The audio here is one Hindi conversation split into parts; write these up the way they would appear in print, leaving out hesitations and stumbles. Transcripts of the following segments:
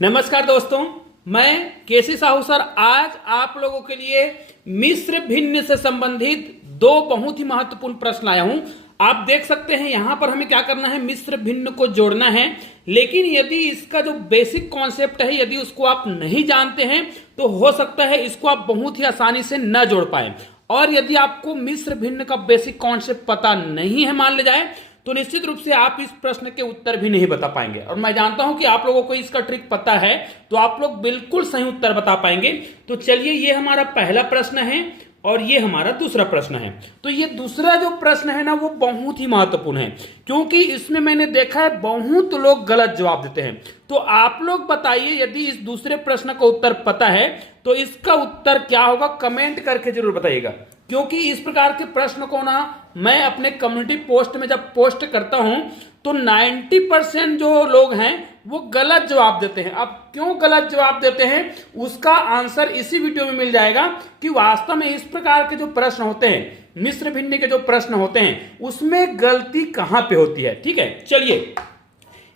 नमस्कार दोस्तों, मैं केसी साहू सर आज आप लोगों के लिए मिश्र भिन्न से संबंधित दो बहुत ही महत्वपूर्ण प्रश्न लाया हूं। आप देख सकते हैं यहां पर हमें क्या करना है, मिश्र भिन्न को जोड़ना है। लेकिन यदि इसका जो बेसिक कॉन्सेप्ट है यदि उसको आप नहीं जानते हैं तो हो सकता है इसको आप बहुत ही आसानी से न जोड़ पाए। और यदि आपको मिश्र भिन्न का बेसिक कॉन्सेप्ट पता नहीं है मान ले जाए तो निश्चित रूप से आप इस प्रश्न के उत्तर भी नहीं बता पाएंगे। और मैं जानता हूं कि आप लोगों को इसका ट्रिक पता है तो आप लोग बिल्कुल सही उत्तर बता पाएंगे। तो चलिए, ये हमारा पहला प्रश्न है और ये हमारा दूसरा प्रश्न है। तो ये दूसरा जो प्रश्न है ना वो बहुत ही महत्वपूर्ण है, क्योंकि इसमें मैंने देखा है बहुत लोग गलत जवाब देते हैं। तो आप लोग बताइए, यदि इस दूसरे प्रश्न का उत्तर पता है तो इसका उत्तर क्या होगा, कमेंट करके जरूर बताइएगा। क्योंकि इस प्रकार के प्रश्न को ना मैं अपने कम्युनिटी पोस्ट में जब पोस्ट करता हूं तो 90% जो लोग हैं वो गलत जवाब देते हैं। अब क्यों गलत जवाब देते हैं उसका आंसर इसी वीडियो में मिल जाएगा कि वास्तव में इस प्रकार के जो प्रश्न होते हैं, मिश्र भिन्न के जो प्रश्न होते हैं, उसमें गलती कहां पे होती है। ठीक है, चलिए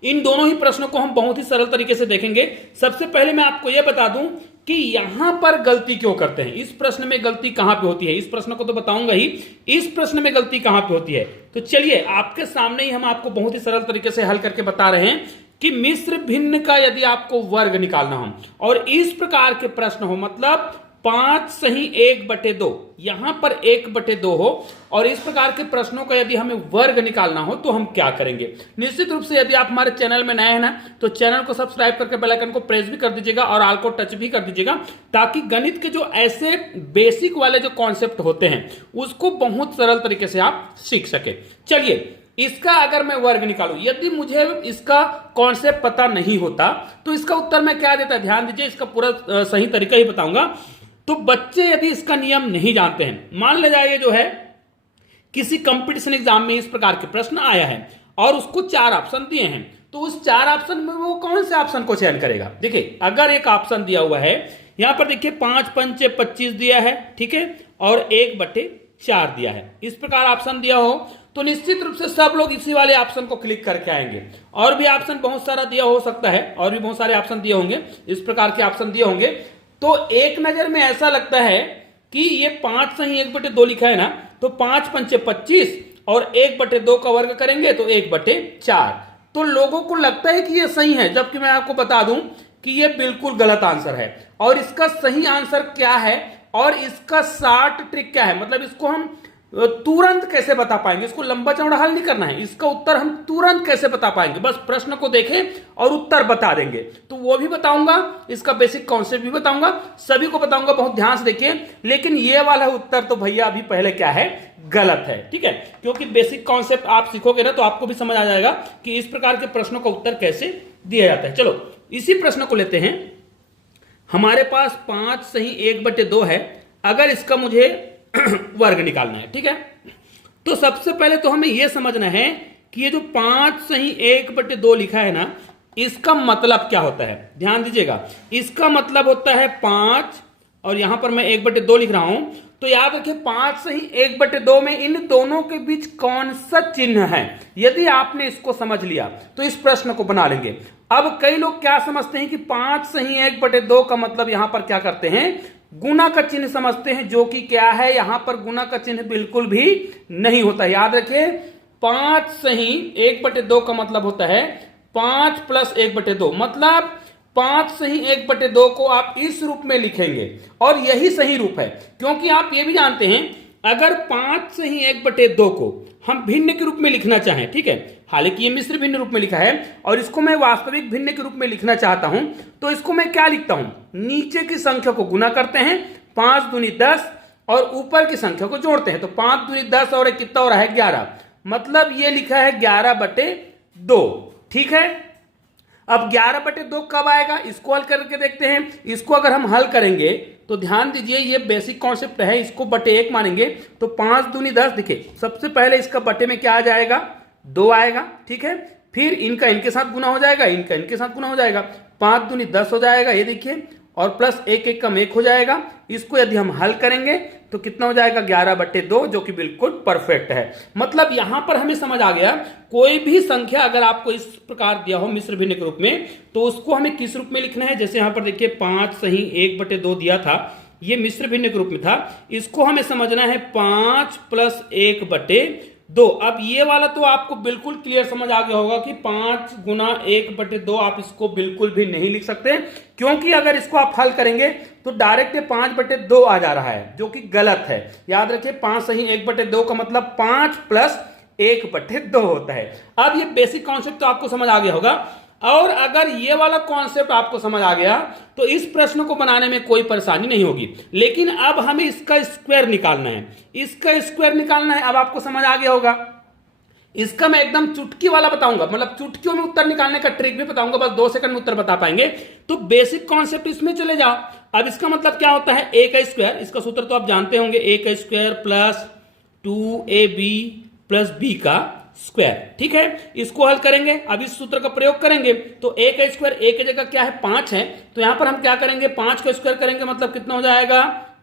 इन दोनों ही प्रश्नों को हम बहुत ही सरल तरीके से देखेंगे। सबसे पहले मैं आपको यह बता दूं कि यहां पर गलती क्यों करते हैं, इस प्रश्न में गलती कहां पे होती है। इस प्रश्न को तो बताऊंगा ही, इस प्रश्न में गलती कहां पे होती है। तो चलिए आपके सामने ही हम आपको बहुत ही सरल तरीके से हल करके बता रहे हैं कि मिश्र भिन्न का यदि आपको वर्ग निकालना हो और इस प्रकार के प्रश्न हो, मतलब 5 सही 1/2, यहां पर 1/2 हो और इस प्रकार के प्रश्नों का यदि हमें वर्ग निकालना हो तो हम क्या करेंगे। निश्चित रूप से यदि आप हमारे चैनल में नए हैं ना तो चैनल को सब्सक्राइब करके बेल आइकन को प्रेस भी कर दीजिएगा और ऑल को टच भी कर दीजिएगा, ताकि गणित के जो ऐसे बेसिक वाले जो कॉन्सेप्ट होते हैं उसको बहुत सरल तरीके से आप सीख सके। चलिए, इसका अगर मैं वर्ग निकालूं, यदि मुझे इसका कॉन्सेप्ट पता नहीं होता तो इसका उत्तर मैं क्या देता, ध्यान दीजिए, इसका पूरा सही तरीका ही बताऊंगा। तो बच्चे यदि इसका नियम नहीं जानते हैं, मान ले जाइए जो है किसी कंपटीशन एग्जाम में इस प्रकार के प्रश्न आया है और उसको 4 ऑप्शन दिए हैं, तो उस 4 ऑप्शन में वो कौन से ऑप्शन को चयन करेगा। देखिए, अगर एक ऑप्शन दिया हुआ है यहां पर, देखिए 5 पंचे 25 दिया है, ठीक है, और 1/4 दिया है, इस प्रकार ऑप्शन दिया हो तो निश्चित रूप से सब लोग इसी वाले ऑप्शन को क्लिक करके आएंगे। और भी ऑप्शन बहुत सारा दिया हो सकता है, और भी बहुत सारे ऑप्शन दिए होंगे, इस प्रकार के ऑप्शन दिए होंगे। तो एक नजर में ऐसा लगता है कि ये 5 सही 1/2 लिखा है ना, तो 5 पंचे 25 और 1/2 का वर्ग करेंगे तो 1/4। तो लोगों को लगता है कि ये सही है, जबकि मैं आपको बता दूं कि ये बिल्कुल गलत आंसर है। और इसका सही आंसर क्या है और इसका शॉर्ट ट्रिक क्या है, मतलब इसको हम तुरंत कैसे बता पाएंगे, इसको लंबा चौड़ा हल नहीं करना है, इसका उत्तर हम तुरंत कैसे बता पाएंगे, बस प्रश्न को देखें और उत्तर बता देंगे। तो वो भी बताऊंगा, इसका बेसिक कॉन्सेप्ट भी बताऊंगा, सभी को बताऊंगा, बहुत ध्यान से देखिए। लेकिन ये वाला उत्तर तो भैया अभी पहले क्या है, गलत है। ठीक है, क्योंकि बेसिक कॉन्सेप्ट आप सीखोगे ना तो आपको भी समझ आ जाएगा कि इस प्रकार के प्रश्नों का उत्तर कैसे दिया जाता है। चलो इसी प्रश्न को लेते हैं। हमारे पास 5 सही 1/2 है, अगर इसका मुझे वर्ग निकालना है, ठीक है, तो सबसे पहले तो हमें यह समझना है कि ये जो 5 सही 1/2 लिखा है ना, इसका मतलब क्या होता है। ध्यान दीजिएगा, इसका मतलब होता है 5 और यहां पर मैं 1/2 लिख रहा हूं, तो याद रखिए 5 सही 1/2 में इन दोनों के बीच कौन सा चिन्ह है। यदि आपने इसको समझ लिया तो इस प्रश्न को बना लेंगे। अब कई लोग क्या समझते हैं कि 5 सही 1/2 का मतलब यहां पर क्या करते हैं, गुना का चिन्ह समझते हैं, जो कि क्या है, यहां पर गुना का चिन्ह बिल्कुल भी नहीं होता। याद रखिए 5 सही 1/2 का मतलब होता है 5 + 1/2, मतलब 5 सही 1/2 को आप इस रूप में लिखेंगे और यही सही रूप है। क्योंकि आप ये भी जानते हैं अगर 5 सही 1/2 को हम भिन्न के रूप में लिखना चाहें, ठीक है, हालांकि ये मिश्र भिन्न रूप में लिखा है और इसको मैं वास्तविक भिन्न के रूप में लिखना चाहता हूं, तो इसको मैं क्या लिखता हूं, नीचे की संख्या को गुना करते हैं, 5 दूनी 10 और ऊपर की संख्या को जोड़ते हैं, तो 5 दूनी 10 और कितना हो रहा है 11, मतलब ये लिखा है 11/2। ठीक है, अब 11/2 कब आएगा, इसको हल करके देखते हैं। इसको अगर हम हल करेंगे तो ध्यान दीजिए ये बेसिक कॉन्सेप्ट है, इसको बटे 1 मानेंगे तो 5 दूनी 10, देखिए सबसे पहले इसका बटे में क्या आ जाएगा, 2 आएगा, ठीक है, फिर इनका इनके साथ गुना हो जाएगा, इनका इनके साथ गुना हो जाएगा, 5 दूनी 10 हो जाएगा, ये देखिए, और प्लस 1 1 कम 1 हो जाएगा। इसको यदि हम हल करेंगे तो कितना हो जाएगा 11/2, जो कि बिल्कुल परफेक्ट है। मतलब यहां पर हमें समझ आ गया, कोई भी संख्या अगर आपको इस प्रकार दिया हो मिश्र भिन्न के रूप में, तो उसको हमें किस रूप में लिखना है। जैसे यहां पर देखिए 5 सही 1/2 दिया था, ये मिश्र भिन्न के रूप में था। इसको हमें समझना है 5 + 1/2। अब ये वाला तो आपको बिल्कुल क्लियर समझ आ गया होगा कि 5 × 1/2 आप इसको बिल्कुल भी नहीं लिख सकते, क्योंकि अगर इसको आप हल करेंगे तो डायरेक्ट 5/2 आ जा रहा है, जो कि गलत है। याद रखिए 5 सही 1/2 का मतलब 5 + 1/2 होता है। अब ये बेसिक कॉन्सेप्ट तो आपको समझ आ गया होगा, और अगर ये वाला कॉन्सेप्ट आपको समझ आ गया तो इस प्रश्न को बनाने में कोई परेशानी नहीं होगी। लेकिन अब हमें इसका स्क्वायर निकालना है, इसका स्क्वायर निकालना है। अब आपको समझ आ गया होगा, इसका मैं एकदम चुटकी वाला बताऊंगा, मतलब चुटकियों में उत्तर निकालने का ट्रिक भी बताऊंगा, बस 2 सेकंड में उत्तर बता पाएंगे। तो बेसिक कॉन्सेप्ट इसमें चले जाओ। अब इसका मतलब क्या होता है, a का स्क्वायर, इसका सूत्र तो आप जानते होंगे, a का स्क्वायर + 2ab + b का स्क्वायर। ठीक है, इसको हल करेंगे। अब इस सूत्र का प्रयोग करेंगे तो a का स्क्वायर, a की जगह क्या है 5 है, तो यहां पर हम क्या करेंगे 5 का स्क्वायर करेंगे, मतलब कितना हो जाएगा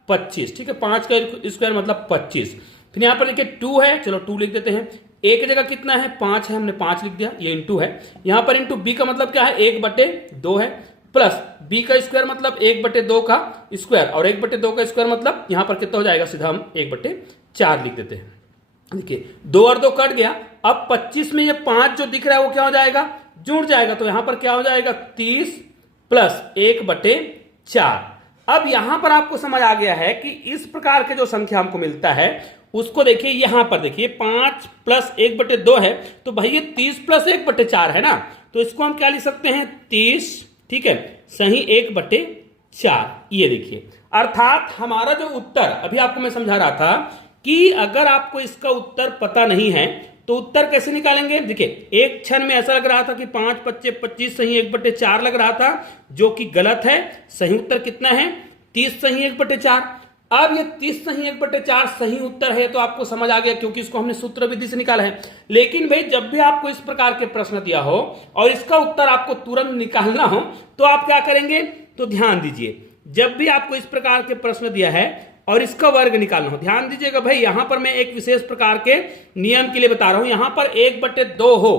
25। ठीक है, 5 का स्क्वायर मतलब 25। फिर यहां पर देखिए 2 है, चलो 2 लिख देते हैं। a की जगह कितना है 5 है, हमने 5 लिख दिया, ये इंटू है। यहां पर इंटू b का मतलब क्या है 1/2 है, प्लस b का स्क्वायर मतलब 1/2 का स्क्वायर, और 1/2 का स्क्वायर मतलब यहां पर कितना हो जाएगा, सीधा हम 1/4 लिख देते हैं। देखिए 2 और 2 कट गया। अब 25 में ये 5 जो दिख रहा है वो क्या हो जाएगा, जुड़ जाएगा। तो यहां पर क्या हो जाएगा 30 + 1/4। अब यहां पर आपको समझ आ गया है कि इस प्रकार के जो संख्या हमको मिलता है उसको देखिए, यहां पर देखिए 5 + 1/2 है, तो भाई ये 30 + 1/4 है ना, तो इसको हम क्या लिख सकते हैं 30, ठीक है, सही 1/4। ये देखिए, अर्थात हमारा जो उत्तर अभी आपको मैं समझा रहा था कि अगर आपको इसका उत्तर पता नहीं है तो उत्तर कैसे निकालेंगे। देखिए एक क्षण में ऐसा लग रहा था कि 5 × 5 = 25 सही 1/4 लग रहा था, जो कि गलत है। सही उत्तर कितना है 30 सही 1/4। अब ये 30 सही 1/4 सही उत्तर है तो आपको समझ आ गया, क्योंकि इसको हमने सूत्र विधि से निकाला है। लेकिन भाई जब भी आपको इस प्रकार के प्रश्न दिया हो और इसका उत्तर आपको तुरंत निकालना हो तो आप क्या करेंगे, तो ध्यान दीजिए, जब भी आपको इस प्रकार के प्रश्न दिया है और इसका वर्ग निकालना हो, ध्यान दीजिएगा भाई, यहां पर मैं एक विशेष प्रकार के नियम के लिए बता रहा हूं। यहां पर 1/2 हो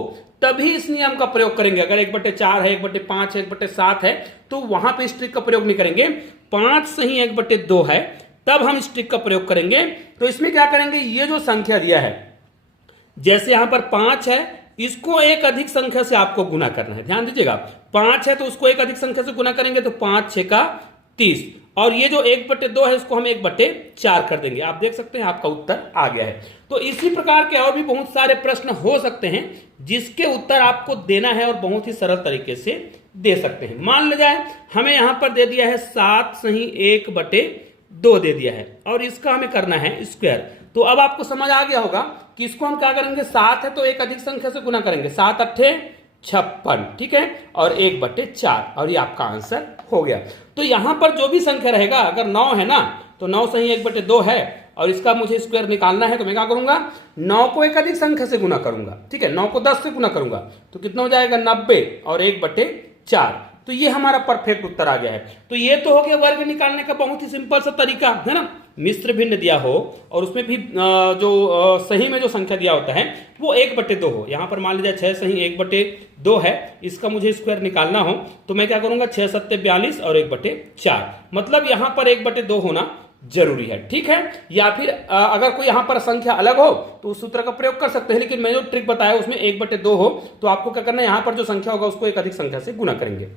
तभी इस नियम का प्रयोग करेंगे। अगर 1/4 है, 1/5 है, 1/7 है, तो वहां पे इस ट्रिक का प्रयोग नहीं करेंगे। 5 सही 1/2 है तब हम इस ट्रिक का प्रयोग करेंगे। तो इसमें क्या करेंगे, ये जो संख्या दिया है, जैसे यहां पर 5 है, इसको एक अधिक संख्या से आपको गुना करना है। ध्यान दीजिएगा, 5 है तो उसको एक अधिक संख्या से गुना करेंगे, तो 5 × 6 = 30, और ये जो 1/2 है इसको हम 1/4 कर देंगे। आप देख सकते हैं आपका उत्तर आ गया है। तो इसी प्रकार के और भी बहुत सारे प्रश्न हो सकते हैं जिसके उत्तर आपको देना है और बहुत ही सरल तरीके से दे सकते हैं। मान लिया जाए हमें यहां पर दे दिया है 7 सही 1/2 दे दिया है, और इसका हमें करना है स्क्वायर। तो अब आपको समझ आ गया होगा कि इसको हम क्या करेंगे, 7 है तो एक अधिक संख्या से गुना करेंगे, 7 × 8 = 56, ठीक है, और 1/4, और ये आपका आंसर हो गया। तो यहां पर जो भी संख्या रहेगा, अगर 9 है ना, तो 9 सही 1/2 है, और इसका मुझे स्क्वायर निकालना है, तो मैं क्या करूंगा 9 को एक अधिक संख्या से गुना करूंगा, ठीक है, 9 को 10 से गुना करूंगा, तो कितना हो जाएगा 90 और 1/4। तो ये हमारा परफेक्ट उत्तर आ गया है। तो ये तो हो गया वर्ग निकालने का बहुत ही सिंपल सा तरीका, है ना। मिश्र भिन्न दिया हो और उसमें भी जो सही में जो संख्या दिया होता है वो 1/2 हो। यहां पर मान लीजिए 6 सही 1/2 है, इसका मुझे स्क्वायर निकालना हो तो मैं क्या करूंगा 6 × 7 = 42 और 1/4, मतलब यहां पर 1/2 होना जरूरी है, ठीक है। या फिर अगर कोई यहां पर संख्या अलग हो तो उस सूत्र का प्रयोग कर सकते हैं, लेकिन मैं जो ट्रिक बताया उसमें 1/2 हो तो आपको क्या करना है, यहां पर जो संख्या होगा उसको एक अधिक संख्या से गुना करेंगे।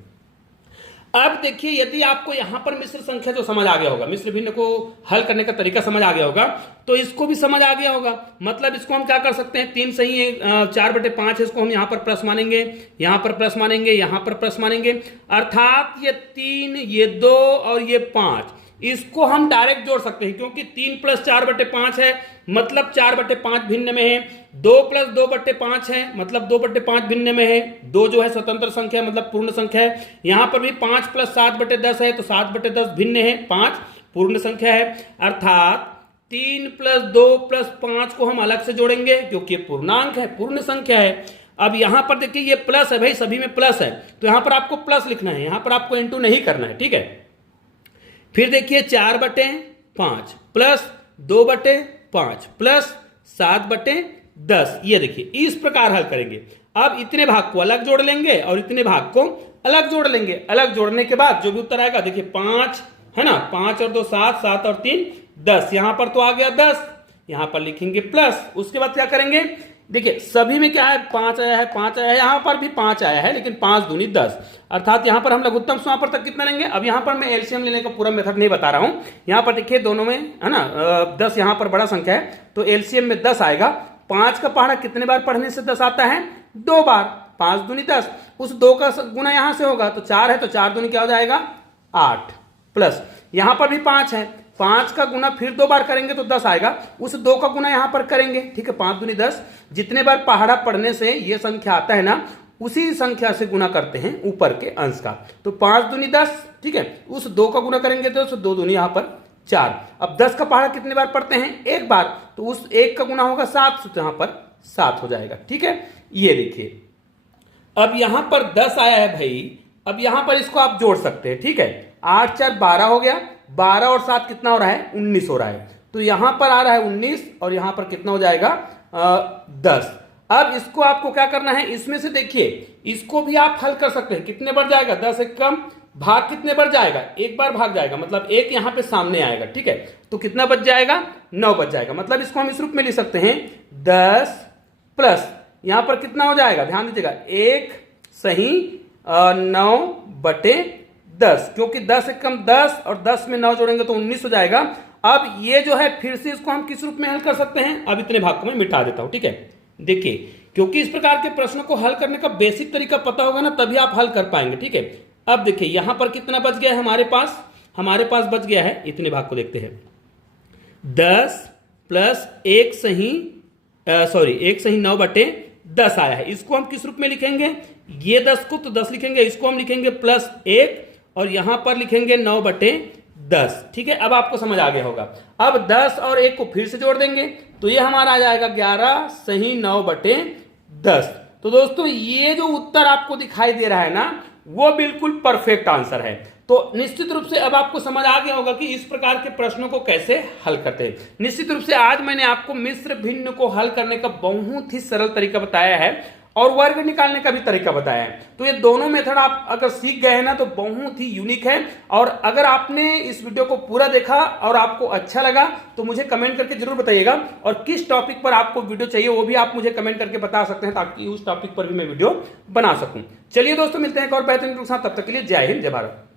अब देखिए, यदि आपको यहां पर मिश्र संख्या जो समझ आ गया होगा, मिश्र भिन्न को हल करने का तरीका समझ आ गया होगा, तो इसको भी समझ आ गया होगा। मतलब इसको हम क्या कर सकते हैं, 3 सही 4/5 है, इसको हम यहां पर प्लस मानेंगे, यहां पर प्लस मानेंगे, यहां पर प्लस मानेंगे, अर्थात ये 3, ये 2 और ये 5, इसको हम डायरेक्ट जोड़ सकते हैं, क्योंकि 3 + 4/5 है, मतलब 4/5 भिन्न में है। 2 + 2/5 है, मतलब 2/5 भिन्न में है। 2 जो है स्वतंत्र संख्या मतलब पूर्ण संख्या है। यहां पर भी 5 + 7/10 है, तो 7/10 भिन्न है, 5 पूर्ण संख्या है। अर्थात 3 + 2 + 5 को हम अलग से जोड़ेंगे क्योंकि ये पूर्णांक है, पूर्ण संख्या है। अब यहां पर देखिए ये प्लस है भाई, सभी में प्लस है, तो यहां पर आपको प्लस लिखना है, यहां पर आपको इंटू नहीं करना है, ठीक है। फिर देखिए 4/5 प्लस 2/5 प्लस 7/10, ये देखिए इस प्रकार हल करेंगे। अब इतने भाग को अलग जोड़ लेंगे और इतने भाग को अलग जोड़ लेंगे। अलग जोड़ने के बाद जो भी उत्तर आएगा, देखिए 5 है ना, 5 और 2 7, 7 और 3 10, यहां पर तो आ गया 10, यहां पर लिखेंगे प्लस। उसके बाद क्या करेंगे, देखिए सभी में क्या है, 5 आया है, 5 आया है, यहां पर भी 5 आया है, लेकिन 5 दूनी 10, अर्थात यहां पर हम लघुत्तम समापवर्तक कितना लेंगे। अब यहां पर मैं एलसीएम लेने का पूरा मेथड नहीं बता रहा हूं, यहां पर देखिए दोनों में है ना 10 यहां पर बड़ा संख्या है, तो एलसीएम में 10 आएगा। 5 का पहाड़ा कितने बार पढ़ने से 10 आता है, 2 बार, 5 दूनी 10, उस 2 का गुना यहां से होगा तो 4 है, तो 4 दूनी क्या हो जाएगा 8, प्लस यहां पर भी 5 है, 5 का गुना फिर 2 बार करेंगे तो 10 आएगा, उस 2 का गुना यहां पर करेंगे, ठीक है, 5 दूनी 10, जितने बार पहाड़ा पढ़ने से ये संख्या आता है ना, उसी संख्या से गुना करते हैं ऊपर के अंश का, तो 5 दूनी 10, ठीक है, उस 2 का गुना करेंगे तो 2 दूनी यहां पर 4। अब 10 का पहाड़ा कितने बार पढ़ते हैं, एक बार, तो उस 1 का गुना होगा 7, तो यहां पर 7 हो जाएगा, ठीक है। ये देखिए अब यहां पर 10 आया है भाई, अब यहां पर इसको आप जोड़ सकते हैं, ठीक है, 8 4 12 हो गया, 12 और 7 कितना हो रहा है, 19 हो रहा है, तो यहां पर आ रहा है 19 और यहां पर कितना हो जाएगा 10। अब इसको आपको क्या करना है, इसमें से देखिए इसको भी आप हल कर सकते हैं, कितने बढ़ जाएगा, 10 एक कम, भाग कितने बढ़ जाएगा, एक बार भाग जाएगा, मतलब एक यहां पे सामने आएगा, ठीक है, तो कितना बच जाएगा, 9 बच जाएगा। मतलब इसको हम इस रूप में लिख सकते हैं 10 प्लस यहां पर कितना हो जाएगा, ध्यान दीजिएगा, 1 सही 9/10, क्योंकि 10 एक कम 10 और 10 में 9 जोड़ेंगे तो 19 हो जाएगा। अब ये जो है फिर से इसको हम किस रूप में हल कर सकते हैं, अब इतने भाग को मैं मिटा देता हूं, ठीक है। देखिए क्योंकि इस प्रकार के प्रश्नों को हल करने का बेसिक तरीका पता होगा ना, तभी आप हल कर पाएंगे, ठीक है। अब देखिए यहां पर कितना बच गया है हमारे पास बच गया है, इतने भाग को देखते हैं, 10 प्लस 1 सही 9/10 आया है। इसको हम किस रूप में लिखेंगे, ये 10 को तो 10 लिखेंगे, इसको हम लिखेंगे प्लस 1 और यहां पर लिखेंगे 9/10, ठीक है। अब आपको समझ आ गया होगा। अब 10 और 1 को फिर से जोड़ देंगे तो ये हमारा आ जाएगा 11 सही 9/10। तो दोस्तों ये जो उत्तर आपको दिखाई दे रहा है ना, वो बिल्कुल परफेक्ट आंसर है। तो निश्चित रूप से अब आपको समझ आ गया होगा कि इस प्रकार के प्रश्नों को कैसे हल करते हैं। निश्चित रूप से आज मैंने आपको मिश्र भिन्न को हल करने का बहुत ही सरल तरीका बताया है और वर्ग निकालने का भी तरीका बताया है। तो ये दोनों मेथड आप अगर सीख गए हैं ना तो बहुत ही यूनिक है। और अगर आपने इस वीडियो को पूरा देखा और आपको अच्छा लगा तो मुझे कमेंट करके जरूर बताइएगा, और किस टॉपिक पर आपको वीडियो चाहिए वो भी आप मुझे कमेंट करके बता सकते हैं, ताकि उस टॉपिक पर भी मैं वीडियो बना सकूं। चलिए दोस्तों, मिलते हैं एक और बेहतरीन के साथ, तब तक के लिए जय हिंद, जय भारत।